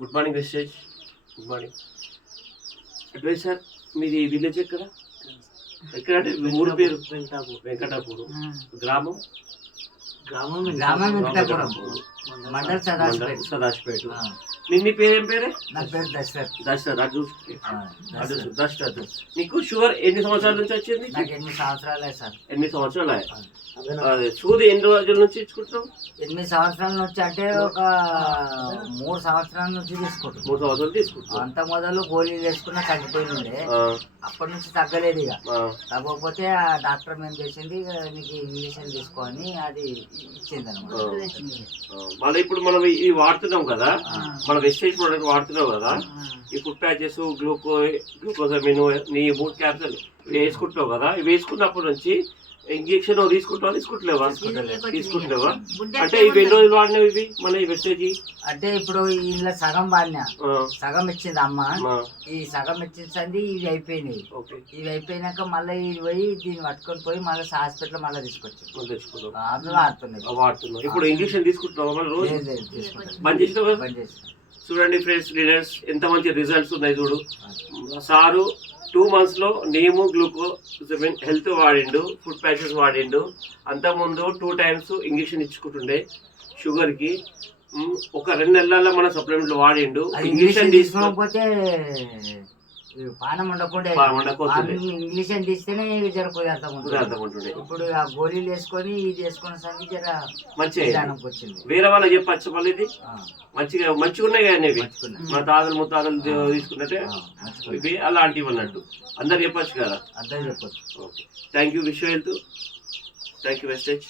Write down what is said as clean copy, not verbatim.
Good morning వెస్టేజ్. Good morning adviser. మీది village ఎక్కడ? ఎక్కడంటే ఊరు పేరు? వెంకటాపూర్. గ్రామం? మండల్ సదాశిపేట. నీ పేరు ఏం పేరే? నా పేరు దశరథ్. దశరథ్. దశరథ్. నీకు షుగర్ ఎన్ని సంవత్సరాల నుంచి వచ్చింది? నాకు 8 సంవత్సరాలే సార్. 8 సంవత్సరాలు. అదే సూది ఎన్ని రోజుల నుంచి ఇచ్చుకుంటాం? 8 సంవత్సరాల నుంచి అంటే ఒక 3 సంవత్సరాల నుంచి తీసుకుంటాం. 3 సంవత్సరాలు తీసుకుంటాం. అంత మొదలు గోళీలు వేసుకున్నా తగ్గిపోయింది. అప్పటి నుంచి తగ్గలేదు. ఇక తగ్గకపోతే ఆ డాక్టర్ ఏం చేసింది, నీకు ఇంజక్షన్ తీసుకోని అది ఇచ్చింది అనమాట. మళ్ళీ ఇప్పుడు మనం ఇవి వాడుతున్నాం కదా, మన వెస్టేజ్ ప్రోడక్ట్ వాడుతున్నాం కదా, ఈ ఫుడ్ ప్యాచెస్, గ్లూకోజమిన్, నీ 3 క్యాప్సూల్ వేసుకుంటున్నావు కదా, ఇవి వేసుకున్నప్పటి నుంచి ఇంజక్షన్ తీసుకుంటలేవా? అంటే ఇవి ఎన్ని రోజులు వాడినావు ఇవి మన ఈ వెస్టేజ్? అంటే ఇప్పుడు ఇలా సగం వాడినా, సగం ఇచ్చింది అమ్మ. ఈ సగం ఇచ్చింది, ఇవి అయిపోయినాయి. ఇవి అయిపోయినాక మళ్ళీ ఇది పోయి దీన్ని పట్టుకొని పోయి మళ్ళీ హాస్పిటల్ మళ్ళీ తీసుకొచ్చాను. వాడుతున్నావు. ఇప్పుడు ఇంజక్షన్ తీసుకుంటున్నావా రోజు? బంద్ చేసినావు. చూడండి ఫ్రెండ్స్, లీడర్స్, ఎంత మంచి రిజల్ట్స్ ఉన్నాయి చూడు. సారు 2 months లో నేము గ్లూకోజమిన్ హెల్త్ వాడిండు, ఫుడ్ ప్యాచెస్ వాడిండు. అంతకుముందు 2 times ఇంజక్షన్ ఇచ్చుకుంటుండే షుగర్ కి. ఒక 2 నెలల మన సప్లిమెంట్లు వాడిండు. ఇంజక్షన్ తీసుకోకపోతే పానం ఉండకుండా ఇంగ్లీష్ తీస్తేనే జరగదు, అర్థం. ఇప్పుడు ఆ గోళీలు వేసుకొని ఇది వేసుకున్న సంగతి జర మంచిగా వచ్చింది. వేరే వాళ్ళకి చెప్పచ్చు మళ్ళీ ఇది మంచిగా ఉన్నాయి కానీ ఇవి మా తాతలు ముత్తాతలు తీసుకున్నట్టే ఇవి అలాంటివి అన్నట్టు అందరు చెప్పచ్చు కదా. అందరు చెప్పచ్చు. Okay, thank you. Wish health. Thank you wastage.